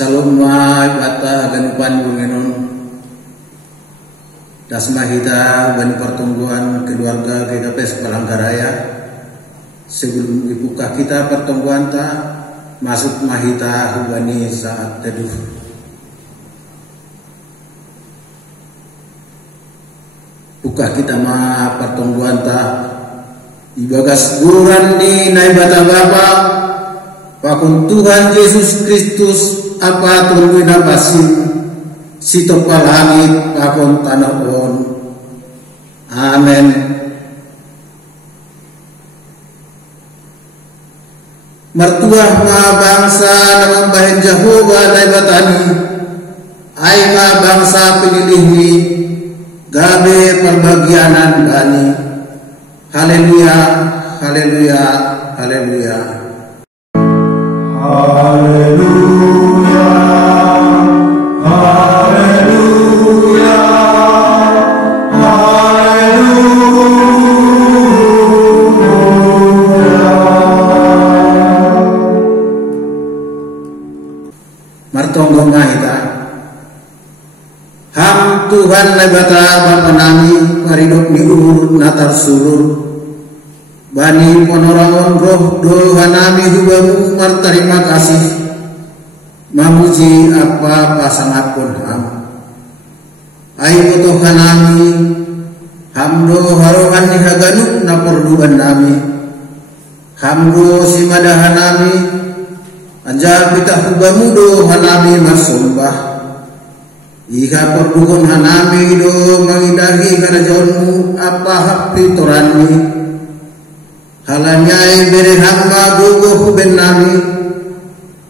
Salumma ibata ganupan bungenon dasmahita bani pertumbuhan keluarga GKPS Palangkaraya. Sebelum dibuka kita pertemuan ta masuk mahita hubani saat teduh. Buka kita ma pertemuan ta ibagas buran di naibata Bapa pakun Tuhan Yesus Kristus apa tungguina pasin si topal langit pakun tanah on. Amen. Mertua ma bangsa namang bahen Jehovah naibatani ay ma bangsa pinilih ni gabe perbagianan bani. Haleluya, haleluya, haleluya. Haleluya, haleluya, haleluya. Martonggo ngahita ham Tuhan nabata Bapa nami maridok ni urut natar sulur bani ponorangon roh dohanami hubamu martarima kasih mamuji apa pasangapun ham ayo tohanami hamdo harohan ni haganuk na perduan nami hamdo simadahanami anja pita hubamu dohanami marsombah iha perduhon hanami do mangidahi karajaonmu apa hapi torani halanyai bere hamba guguh ben nami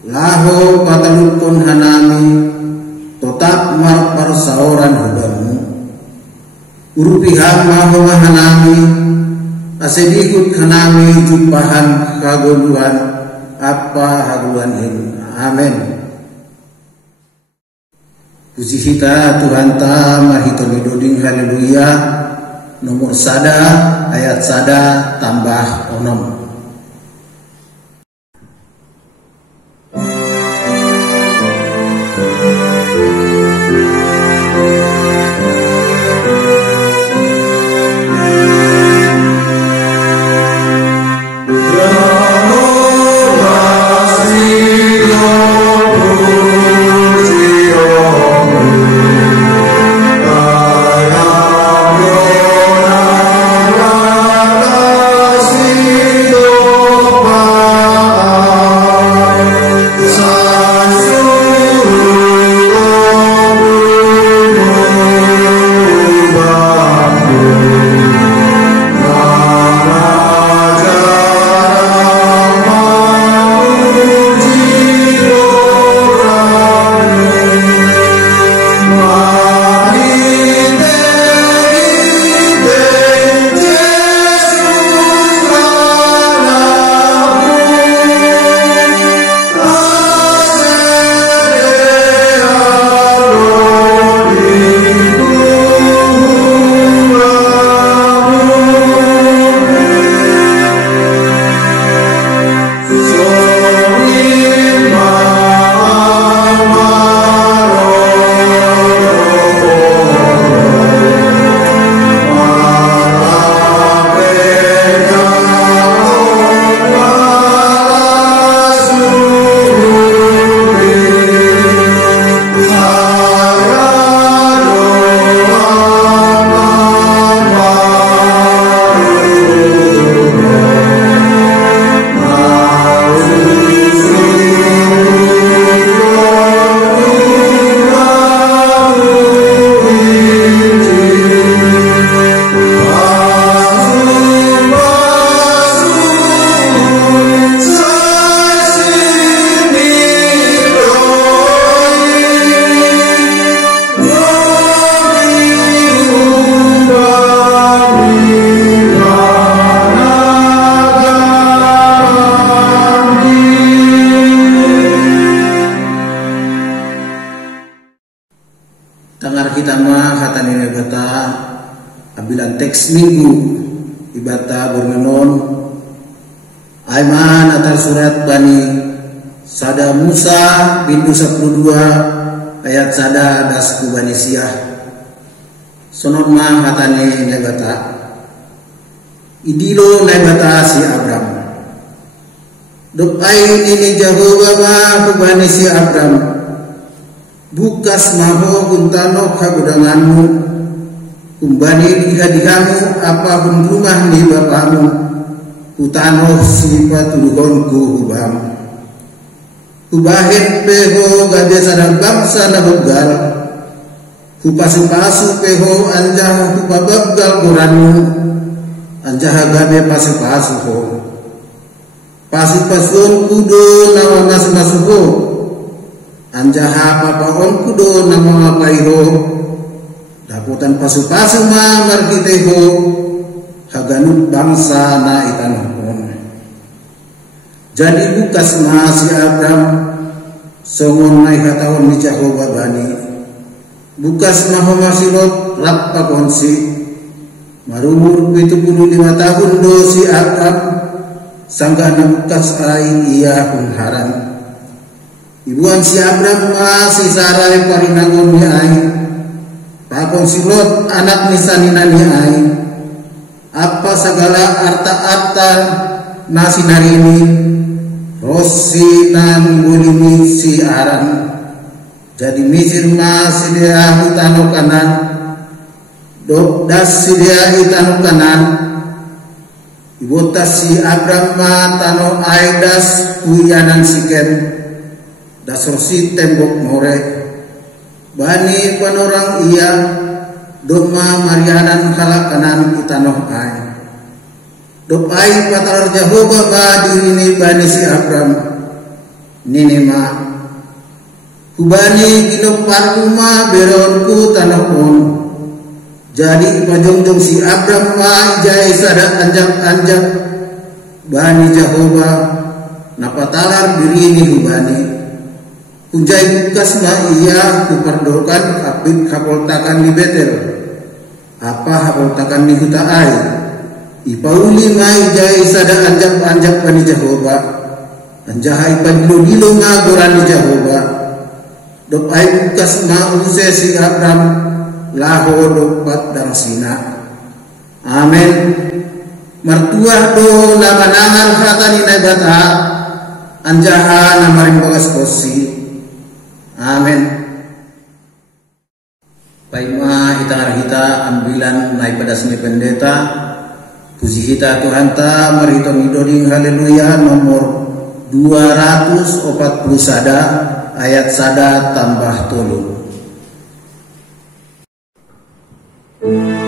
laho patalukon hanami tetap mar parsaoran hubamu urupi hamba homa hanami asedikut hanami jumpahan kaguluhan apa haguan hin. Amen. Puji kita Tuhan ta mahitoni doding haleluya nomor sada ayat sada tambah onom. Abilan teks minggu ibata bermenon aiman atal surat bani Sada Musa bintu 12 ayat sada das kubani siah. Sonot ma hatane nebata. Idilo nebata si Abram. Dok ai ini Jehovah ma kubani si Abram. Bukas maho kuntano kagudanganmu. Kumbani dihadihamu apapun rumah ni bapamu. Kutano sifat tuluhonku hubamu. Kubahin peho gade sadang bangsa na begal. Kupasu-pasu peho anjah kupabegal kuranu. Anjah gade pasu-pasu ho. Pasu-pasun kudo nama mas-masu ho. Anjah papaon kudo nama mapaiho. Daputan pasu-pasu ma markiteho. Haganut bangsa na itanahon. Jadi bukas ma si Abram songon nai katahon ni Jehovah bani. Bukas ma homasilot lappa konsi. Marumur 75 tahun do si Abram sangka na bukas ai iya hungharan. Ibuan si Abram ma si Sarai parinangon ni ai. Pakon silot anak ni sanina ni ai. Apa segala arta-arta nasi nari ini Rosi nan bulimi si aran. Jadi misir mas dia hutano kanan. Dok das si dia hutano kanan. Ibotas si Abram ma tano aidas huyanan siken. Das rosi tembok more. Bani panorang iya. Doma marianan kalak kanan itanoh ai. Dopai patar Jehovah ba dirini bani si Abram nini ma kubani ginok paruma beronku tanahon. Jadi pajongjong si Abram ma jai sada anjak-anjak bani Jehovah napatalar dirini hubani. Kunjai bukas ma iya kuperdokan apik hapoltakan di Betel. Apa hapoltakan di huta ai. Ipauli mai jai sada anjak-anjak bani Jehovah. Anjahai padilo-dilo ngagoran ni Jehovah. Dok ai bukas ma use si Abram laho dopat dang sina. Amen. Mertua do lamanangan hatani nebata. Anjaha namaring bagas kosi. Amen. Paima kita ambilan naik pada seni pendeta. Puji kita Tuhan ta mariton idoring haleluya nomor 240 sada ayat sada tambah tolu. Oh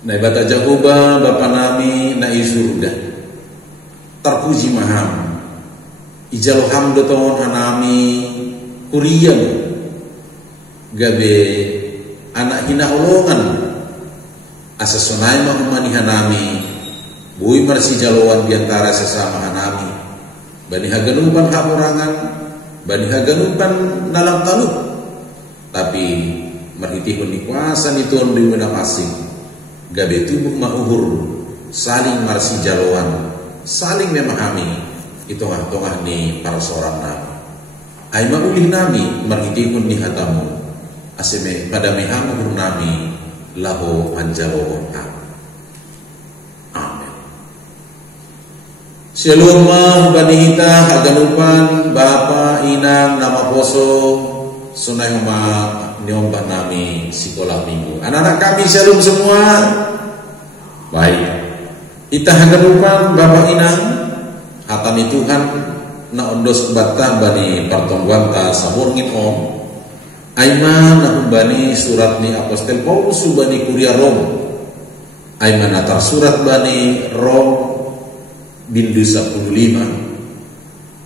Na ibata Jehovah Bapa nami na isurga. Terpuji maham. Ijalo hamdo tawon hanami kuriyam. Gabe anak hina holongan. Asa sonai mahumani hanami. Bui marsi jalowan diantara sesama hanami. Bani haganupan hamurangan. Bani haganupan dalam taluk. Tapi merhitihun ni kuasa ni tuan di mana masing. Gabe tubuh mauhur saling marsi jalowan, saling memahami itu tongah ni para seorang nabi. Ai maulih nami marhitihun ni hatamu aseme pada mehamuhur nami lahu anjalowan. Amin. Shalom bani hita haganupan bapa inang nama poso sunai umat nyombah nami sekolah minggu. Anak-anak kami shalom semua. Baik. Kita haganupan Bapak Inang hatani Tuhan na ondos batang bani pertongguan ta samurngin om. Aiman na bani surat ni Apostel Paulus bani kuria Rom. Aiman atar surat bani Rom bindu 15.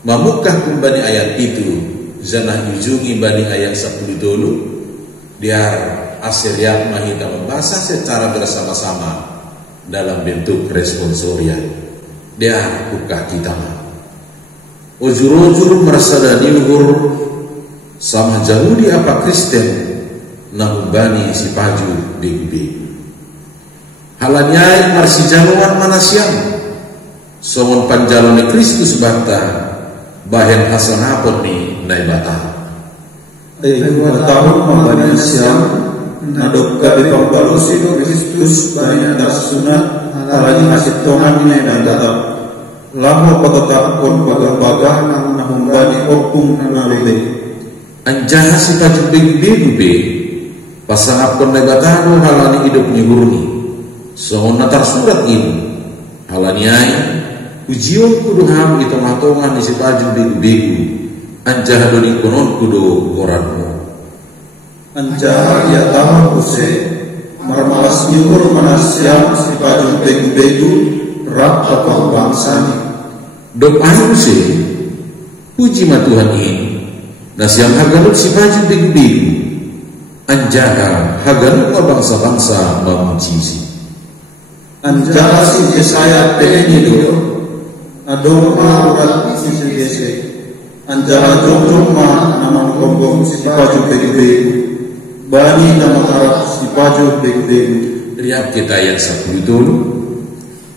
Mamukah kumbani ayat itu zanah ujungi bani ayat 10 dulu. Biar Asiriat Mahita membaca secara bersama-sama dalam bentuk responsorial. Dia buka kita. Ujur-ujur merasada diugur sama jauh di apa Kristen nahumbani si paju begu-begu. Halanyai marsi jaluan manasiam somon panjaloni Kristus banta bahen hasan apon ni naibata. Tahun membani siam nadok gabe pambalusi Kristus banyak sunat alani hasil tongan ini dan datang lama patatap pun baga-baga nahumbani opung nalube anjaha si paju begu-begu pasang apon naibata halani hidup nyuruni sohon natar surat ini halani ay ujion kudu ham itu matongan si paju begu-begu anjaha doni konon kudu koranmu anjaha ya tahu kuse marmalas nyukur manasiam si paju begu-begu rap apa bangsani dopahu se puji ma Tuhan ini nasiam hagalut si paju begu-begu anjaha hagalut ma bangsa-bangsa memuji si anjaha si Yesaya peneni do adoma urat si Yesaya anjaha jom ma nama kombong si paju begu-begu bani nama harap si paju begu-begu. Lihat kita yang 10 dulu.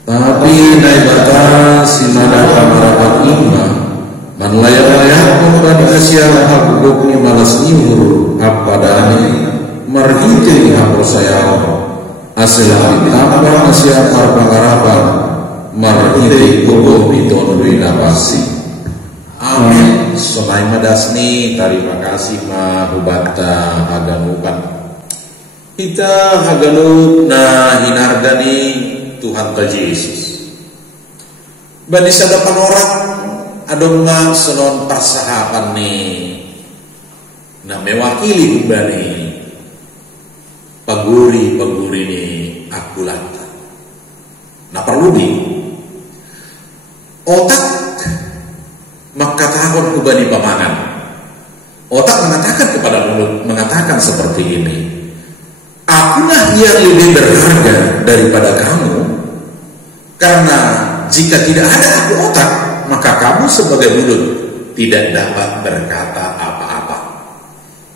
Tapi naik batas si mana kamarapat imba man layak-layak pembani kasihan hakuk ni malas nyuhur apa dani marhite ni hapur saya asal ditambah kasihan pangarapan marhite kubuh biton duwi napasi. Amin. Sonai madasni, terima kasih ma hubanta haganupan. Kita haganup na hinargani Tuhan ta Yesus. Bani sadapan orang adong nga senon persahapan ni na mewakili bani paguri ni akulat. Na perlu di otak makatahon kubani pamangan. Otak mengatakan kepada mulut, mengatakan seperti ini, akulah yang lebih berharga daripada kamu, karena jika tidak ada aku otak, maka kamu sebagai mulut tidak dapat berkata apa-apa.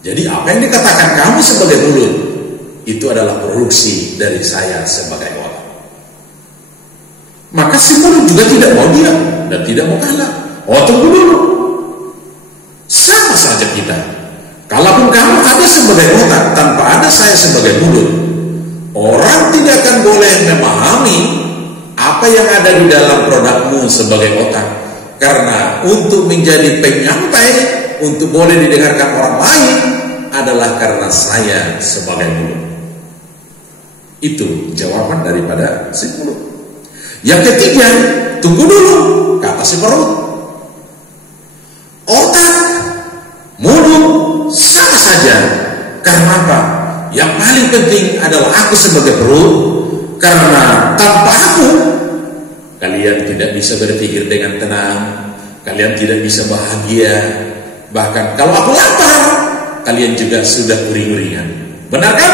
Jadi apa yang dikatakan kamu sebagai mulut itu adalah produksi dari saya sebagai otak. Maka si mulut juga tidak mau diam dan tidak mau kalah. Oh tunggu dulu, sama saja kita. Kalaupun kamu ada sebagai otak tanpa ada saya sebagai mulut, orang tidak akan boleh memahami apa yang ada di dalam produkmu sebagai otak. Karena untuk menjadi penyampai, untuk boleh didengarkan orang lain adalah karena saya sebagai mulut. Itu jawaban daripada si mulut. Yang ketiga, tunggu dulu, kata si perut. Otak, mulut sama saja. Karena apa? Yang paling penting adalah aku sebagai perut. Karena tanpa aku kalian tidak bisa berpikir dengan tenang, kalian tidak bisa bahagia. Bahkan kalau aku lapar, kalian juga sudah uring-uringan. Benar kan?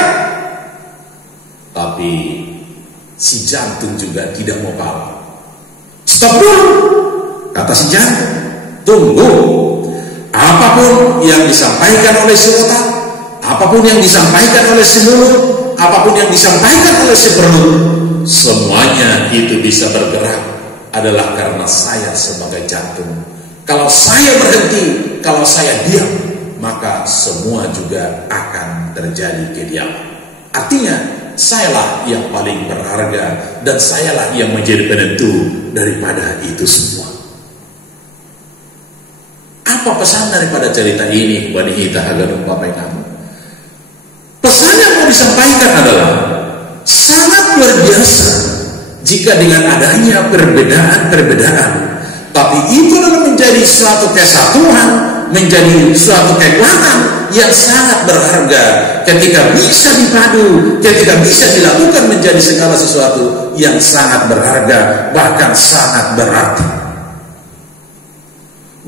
Tapi si jantung juga tidak mau kalah. Stop dulu, kata si jantung. Tunggu. Apapun yang disampaikan oleh si otak, apapun yang disampaikan oleh si mulut, apapun yang disampaikan oleh si perut, semuanya itu bisa bergerak adalah karena saya sebagai jantung. Kalau saya berhenti, kalau saya diam, maka semua juga akan terjadi kediaman. Artinya, sayalah yang paling berharga dan sayalah yang menjadi penentu daripada itu semua. Apa pesan daripada cerita ini kepada kita agar Bapak kamu? Pesan yang mau disampaikan adalah sangat luar biasa jika dengan adanya perbedaan-perbedaan, tapi itu adalah menjadi suatu kesatuan, menjadi suatu kekuatan yang sangat berharga ketika bisa dipadu, ketika bisa dilakukan menjadi segala sesuatu yang sangat berharga, bahkan sangat berarti.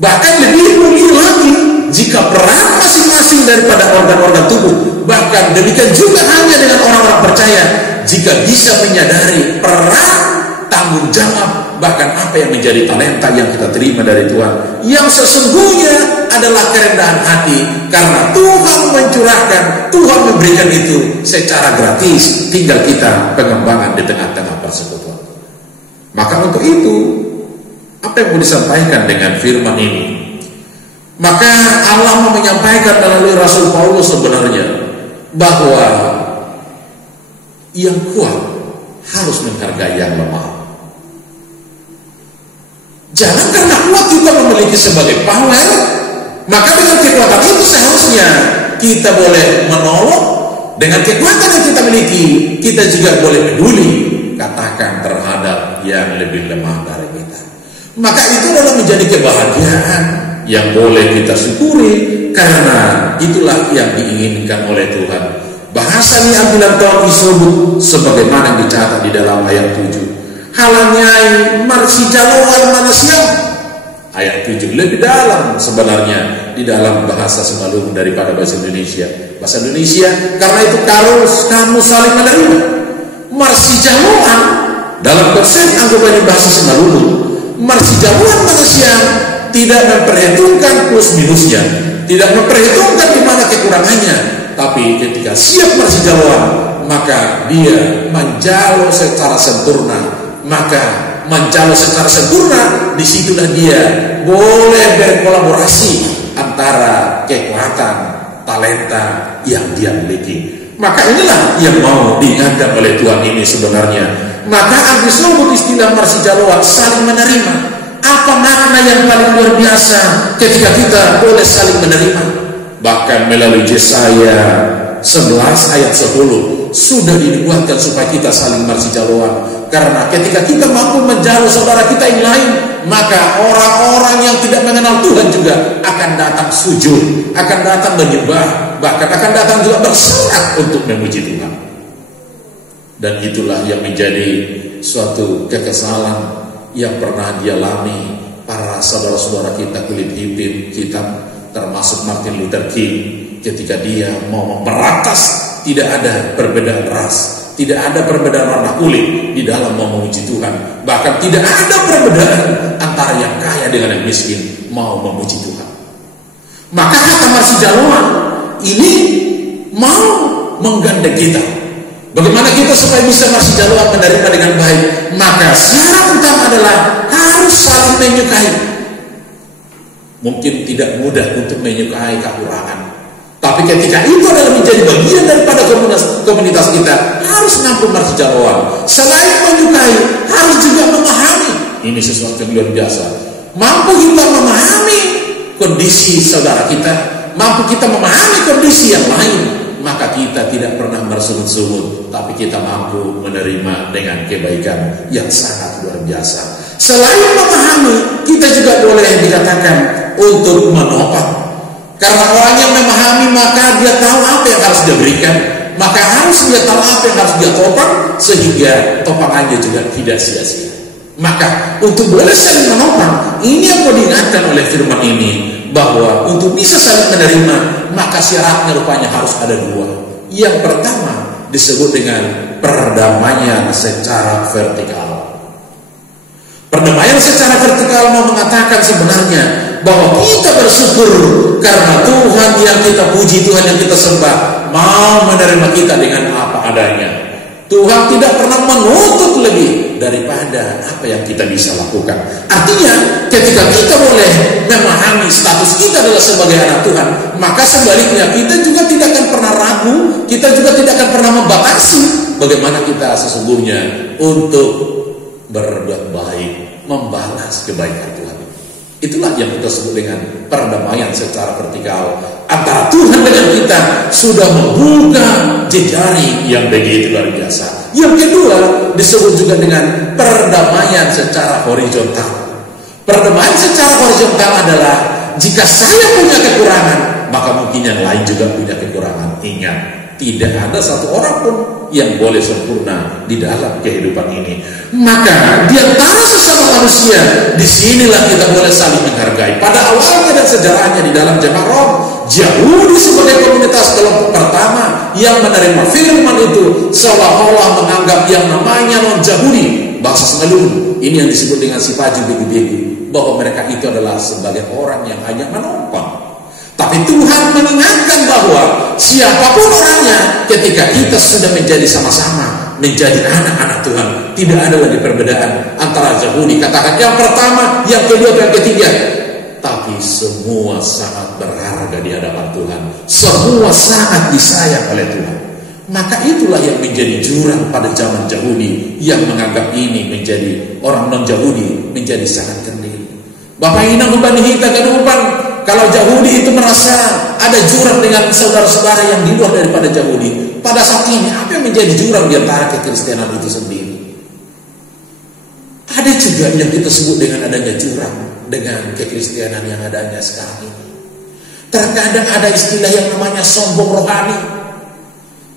Bahkan lebih mulia lagi jika peran masing-masing daripada organ-organ tubuh, bahkan demikian juga hanya dengan orang-orang percaya, jika bisa menyadari peran, tanggung jawab, bahkan apa yang menjadi talenta yang kita terima dari Tuhan, yang sesungguhnya adalah kerendahan hati, karena Tuhan mencurahkan, Tuhan memberikan itu secara gratis, tinggal kita pengembangan di tengah-tengah persekutuan. Maka untuk itu, apa yang mau disampaikan dengan firman ini? Maka Allah mau menyampaikan melalui Rasul Paulus sebenarnya bahwa yang kuat harus menghargai yang lemah. Jangan karena kuat kita memiliki sebagai power, maka dengan kekuatan itu seharusnya kita boleh menolong. Dengan kekuatan yang kita miliki, kita juga boleh peduli, katakan terhadap yang lebih lemah dari kita. Maka itu adalah menjadi kebahagiaan yang boleh kita syukuri, karena itulah yang diinginkan oleh Tuhan. Bahasa ini ambilan Tuhan disebut sebagaimana yang dicatat di dalam ayat 7. Halanyai marsi jaloan manusia. Ayat 7 lebih dalam sebenarnya di dalam bahasa Simalungun daripada bahasa Indonesia. Bahasa Indonesia karena itu kamu saling menerima. Marsi jaloan dalam konsep anggapan bahasa Simalungun. Marsijaluan manusia tidak memperhitungkan plus minusnya, tidak memperhitungkan di mana kekurangannya, tapi ketika siap marsijaluan, maka dia menjalo secara sempurna. Maka menjalo secara sempurna, disitulah dia boleh berkolaborasi antara kekuatan, talenta yang dia miliki. Maka inilah yang mau diingatkan oleh Tuhan ini sebenarnya. Maka arti sebut istilah marsijaluan saling menerima. Apa makna yang paling luar biasa ketika kita boleh saling menerima? Bahkan melalui Yesaya 11 ayat 10 sudah dibuatkan supaya kita saling marsijaluan. Karena ketika kita mampu menjalu saudara kita yang lain, maka orang-orang yang tidak mengenal Tuhan juga akan datang sujud, akan datang menyembah, bahkan akan datang juga bersorak untuk memuji Tuhan. Dan itulah yang menjadi suatu kekesalan yang pernah dialami para saudara-saudara kita kulit hitam, termasuk Martin Luther King, ketika dia mau memberantas tidak ada perbedaan ras, tidak ada perbedaan warna kulit di dalam mau memuji Tuhan, bahkan tidak ada perbedaan antara yang kaya dengan yang miskin mau memuji Tuhan. Maka kata marsijaluan ini mau menggandeng kita. Bagaimana kita supaya bisa marsijaluan menerima dengan baik? Maka syarat utama adalah harus saling menyukai. Mungkin tidak mudah untuk menyukai kekurangan, tapi ketika itu adalah menjadi bagian daripada komunitas kita, harus mampu marsijaluan. Selain menyukai, harus juga memahami. Ini sesuatu yang luar biasa. Mampu kita memahami kondisi saudara kita, mampu kita memahami kondisi yang lain, maka kita tidak pernah bersungut-sungut, tapi kita mampu menerima dengan kebaikan yang sangat luar biasa. Selain memahami, kita juga boleh dikatakan untuk menopang. Karena orang yang memahami, maka dia tahu apa yang harus dia berikan, maka harus dia tahu apa yang harus dia topang, sehingga topangannya juga tidak sia-sia. Maka untuk boleh saling menopang, ini yang mau diingatkan oleh firman ini, bahwa untuk bisa saling menerima, maka syaratnya rupanya harus ada dua. Yang pertama disebut dengan perdamaian secara vertikal. Perdamaian secara vertikal mau mengatakan sebenarnya bahwa kita bersyukur karena Tuhan yang kita puji, Tuhan yang kita sembah mau menerima kita dengan apa adanya. Tuhan tidak pernah menuntut lebih daripada apa yang kita bisa lakukan. Artinya ketika kita boleh memahami status kita adalah sebagai anak Tuhan, maka sebaliknya kita juga tidak akan pernah ragu, kita juga tidak akan pernah membatasi bagaimana kita sesungguhnya untuk berbuat baik, membalas kebaikan Tuhan. Itulah yang kita sebut dengan perdamaian secara vertikal antara Tuhan dengan kita, sudah membuka jejaring yang begitu luar biasa. Yang kedua disebut juga dengan perdamaian secara horizontal. Perdamaian secara horizontal adalah jika saya punya kekurangan, maka mungkin yang lain juga punya kekurangan. Ingat, tidak ada satu orang pun yang boleh sempurna di dalam kehidupan ini. Maka di antara sesama manusia, disinilah kita boleh saling menghargai. Pada awalnya dan sejarahnya di dalam jemaat Rom, Yahudi sebagai komunitas kelompok pertama yang menerima firman itu seolah-olah menganggap yang namanya non-Yahudi, bangsa Semelun, ini yang disebut dengan si Paju begu-begu, bahwa mereka itu adalah sebagai orang yang hanya menopang. Tapi Tuhan mengingatkan bahwa siapapun orangnya, ketika kita sudah menjadi sama-sama menjadi anak-anak Tuhan, tidak ada lagi perbedaan antara Yahudi, katakan yang pertama, yang kedua, yang ketiga, tapi semua sangat berharga di hadapan Tuhan, semua sangat disayang oleh Tuhan. Maka itulah yang menjadi jurang pada zaman Yahudi, yang menganggap ini menjadi orang non-Yahudi menjadi sangat kerdil. Bapak Inang Ubani Hita kedepan, kalau Yahudi itu merasa ada jurang dengan saudara-saudara yang di luar daripada Yahudi, pada saat ini apa yang menjadi jurang di antara kekristenan itu sendiri? Ada juga yang kita sebut dengan adanya jurang dengan kekristenan yang adanya sekarang ini. Terkadang ada istilah yang namanya sombong rohani,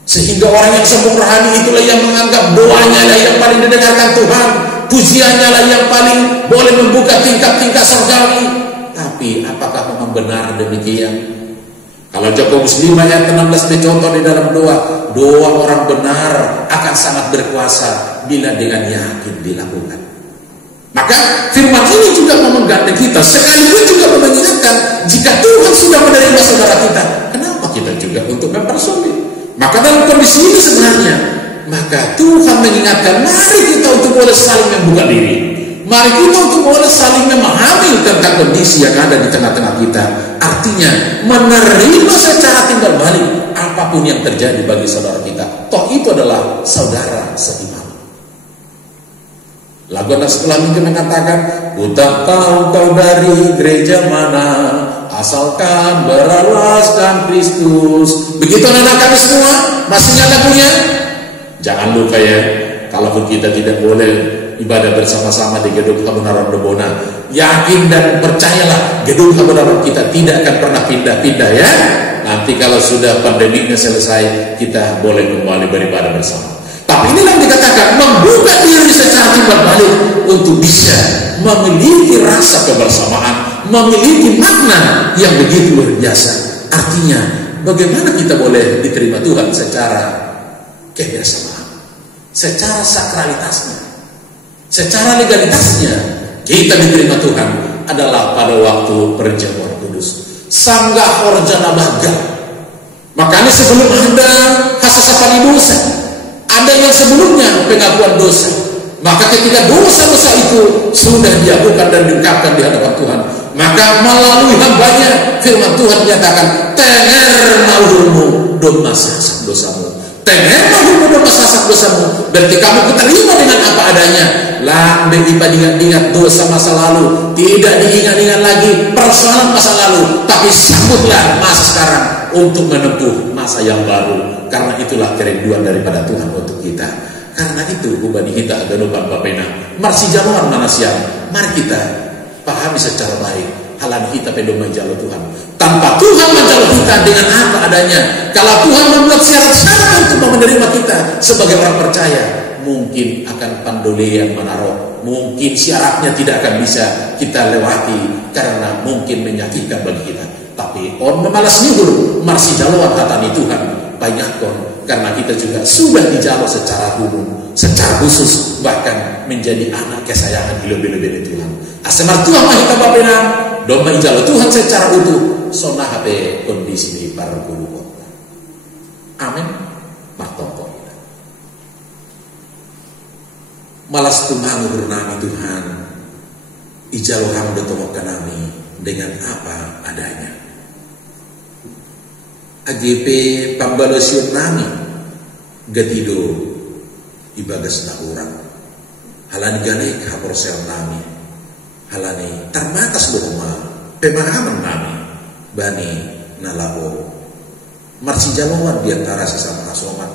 sehingga orang yang sombong rohani itulah yang menganggap doanya lah yang paling didengarkan Tuhan, pujiannya lah yang paling boleh membuka tingkat-tingkat surgawi. Tapi apakah memang benar demikian? Kalau Jakobus 5 ayat 16 dicontoh di dalam doa orang benar akan sangat berkuasa bila dengan yakin dilakukan. Maka firman ini juga menggandeng kita, sekaligus juga mengingatkan, jika Tuhan sudah menerima saudara kita, kenapa kita juga untuk mempersulit? Maka dalam kondisi ini sebenarnya, maka Tuhan mengingatkan, mari kita untuk boleh saling membuka diri. Mari kita untuk boleh saling memahami tentang kondisi yang ada di tengah-tengah kita. Artinya menerima secara timbal balik apapun yang terjadi bagi saudara kita. Toh itu adalah saudara seiman. Lagu anak sekolah mungkin mengatakan, ku tak tahu kau dari gereja mana, asalkan beralaskan Kristus. Begitu anak-anak kami semua, masih ingat lagunya? Jangan lupa ya, kalaupun kita tidak boleh ibadah bersama-sama di gedung Kebenaran Debona, yakin dan percayalah, gedung kebenaran kita tidak akan pernah pindah-pindah ya. Nanti kalau sudah pandeminya selesai, kita boleh kembali beribadah bersama. Tapi inilah yang dikatakan membuka diri secara timbal balik untuk bisa memiliki rasa kebersamaan, memiliki makna yang begitu luar biasa. Artinya bagaimana kita boleh diterima Tuhan secara kebersamaan, secara sakralitasnya, secara legalitasnya. Kita diterima Tuhan adalah pada waktu perjamuan kudus, Sangga Horjana Baga. Makanya sebelum ada hasasapani dosa, ada yang sebelumnya pengakuan dosa. Maka ketika dosa-dosa itu sudah diakukan dan diungkapkan di hadapan Tuhan, maka melalui hambanya firman Tuhan menyatakan, tenger maulumu doma sasak dosamu. Tenger maulumu doma sasak dosamu. Berarti kamu keterima dengan apa adanya. Lah beribadah ingat-ingat dosa masa lalu, tidak diingat-ingat lagi persoalan masa lalu, tapi sambutlah masa sekarang untuk menempuh masa yang baru. Karena itulah kerinduan daripada Tuhan untuk kita. Karena itu ubani kita aganupan bapena marsi jamuan manasian. Mari kita pahami secara baik, halan kita pedomai jalo Tuhan. Tanpa Tuhan menjalo kita dengan apa adanya, kalau Tuhan membuat syarat-syarat untuk menerima kita sebagai orang percaya, mungkin akan pandolean menaruh, mungkin syaratnya tidak akan bisa kita lewati karena mungkin menyakitkan bagi kita. Tapi on memalas nyuhur marsi jaloan hatani Tuhan banyak kon, karena kita juga sudah dijalo secara umum, secara khusus, bahkan menjadi anak kesayangan lebih-lebih Tuhan. Asemar Tuhan mahita babenang domba ijalo Tuhan secara utuh, sonah habe kondisi di para guru kota. Amin. Martoko. Malas Tuhan bernami Tuhan, ijalo hamdo tomokan kami dengan apa adanya. AGP pambalosiun nami gatido ibagas na orang halani ganek haporsel nami halani terbatas doma pemahaman nami bani nalabo marsi jalawan diantara sesama asomat,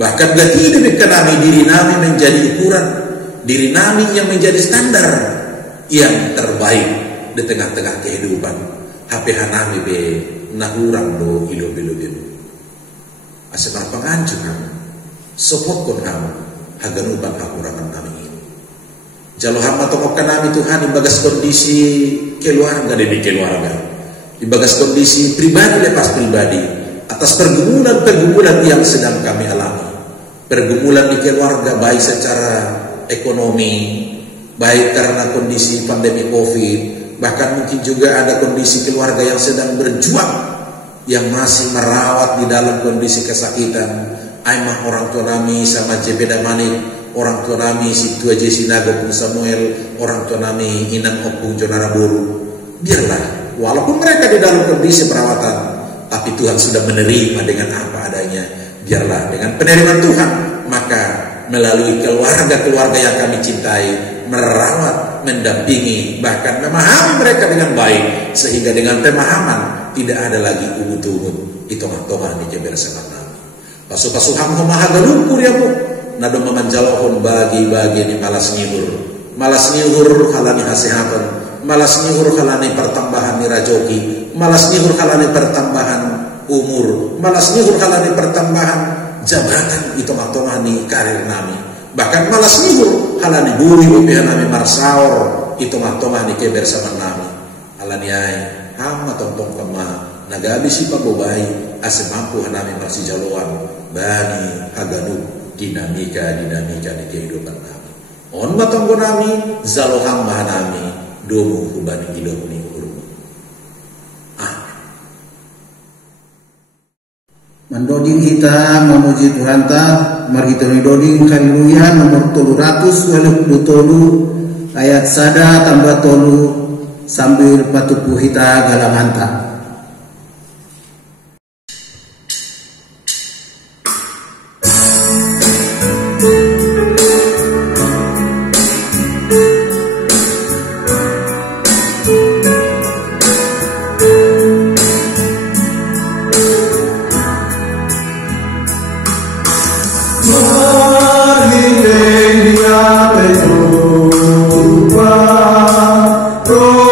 bahkan gatido kami diri nami menjadi ukuran, diri nami yang menjadi standar yang terbaik di tengah-tengah kehidupan. HP nami be nahurang do ilo-ilo asemar pangancur ham sopot kon ham haganuban hakurangan kami ini jalo ham matokok kanami Tuhan ibagas kondisi keluarga demi keluarga, ibagas kondisi pribadi lepas pribadi, atas pergumulan-pergumulan yang sedang kami alami, pergumulan di keluarga baik secara ekonomi, baik karena kondisi pandemi COVID, bahkan mungkin juga ada kondisi keluarga yang sedang berjuang, yang masih merawat di dalam kondisi kesakitan. Aimah orang tua nami sama jebeda manik, orang tua nami si tua Jesi Nago pun Samuel, orang tua nami Inang Opung Jonara Boru. Biarlah, walaupun mereka di dalam kondisi perawatan, tapi Tuhan sudah menerima dengan apa adanya. Biarlah dengan penerimaan Tuhan, maka melalui keluarga-keluarga yang kami cintai, merawat, mendampingi, bahkan memahami mereka dengan baik, sehingga dengan pemahaman tidak ada lagi umut-umut itong-tongan di jeber senang. Pasu-pasu ham maha galungkur ya bu, nado memanjalokon bagi-bagi ni malas nyihur halani hasehatan, malas nyihur halani pertambahan ni rajoki, malas nyihur halani pertambahan umur, malas nyihur halani pertambahan jabatan itong-tongan ni karir nami. Bahkan malas nyihur halani buri upihan nami marsaor itong-tongan ni keber sama nami. Halani ay hama tompong kama nagabi si pabobai asemampu hanami marsi jaloan bani haganu dinamika di kehidupan nami. On matonggo nami zalohang mahanami domu hubani hidup ni urung. Mendoding kita memuji Tuhan ta, mari kita mendoding haleluya nomor 383 ayat sada tambah tolu sambil patupu kita galamanta. Oh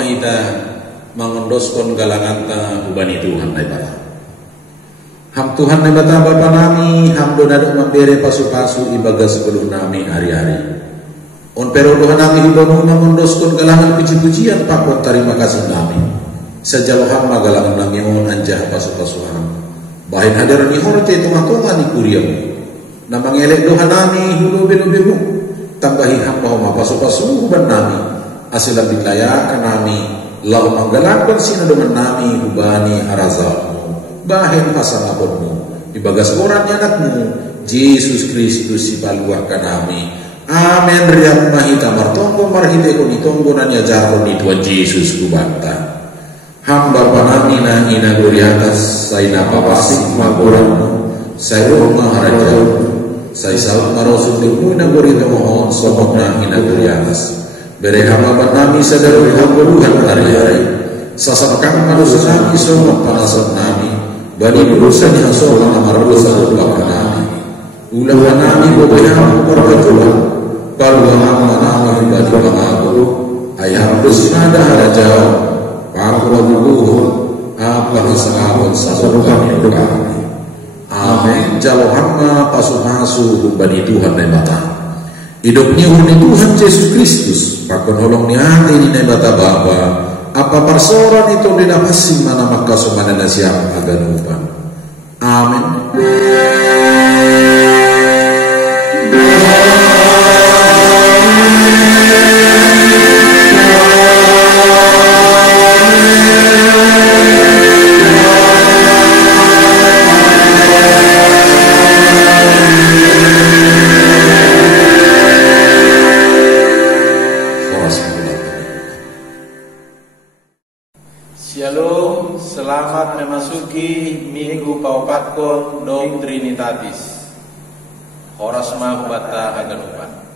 mahita mangondoskan galanganta ubani Tuhan na ibata. Ham Tuhan na ibata Bapa nami, ham donado mambere pasu-pasu ibagas sebelum nami hari-hari. On pero Tuhan nami hibamu mangondoskan galangan puji-pujian pakot terima kasih nami. Sejauh hamba galangan nami on anjah pasu-pasuhan. Bahin hadiran ni horte tunga-tunga ni kuriamu. Na mangelek Tuhan nami hulo-belo-belo. Tambahi hamba homa pasu-pasu huban nami. Asila bitlayakan nami. Lau manggalakon sina dengan nami hubani harazamu. Bahin pasanaponmu. Ibagas koran anakmu. Yesus Kristus ibaluahkan nami. Amen. Riam mahita martonggo marhite koni tonggo nanya jarro ni Tuhan Yesus kubanta. Hamba panami na ina gori atas saina papasik magoran. Saya rumah harajau. Saya saut marosu limu ina gori tomohon somok na ina gori atas. Bere hamba panami sadar rihamburuhan hari-hari. Sasamakan manusia nami somok panasat nami. Bani berusaha yang somok amarusa berlaku nami. Ulang nami bobehan perbetulan. Kalau hamba nami bani pangabu. Ayah bersnada harajau. Aku berluhur apa kesalahan sasaran yang kami. Amin. Jalo hamba pasu-pasu bani Tuhan na mata. Hidupnya huni Tuhan Yesus Kristus. Pakon holong ni hati ni bata Bapa. Apa persoalan itu dinapasin mana maka sumana nasiap agan upan. Amin. Shalom, selamat memasuki minggu paupatkon Dom Trinitatis. Horas mahubata aganupan.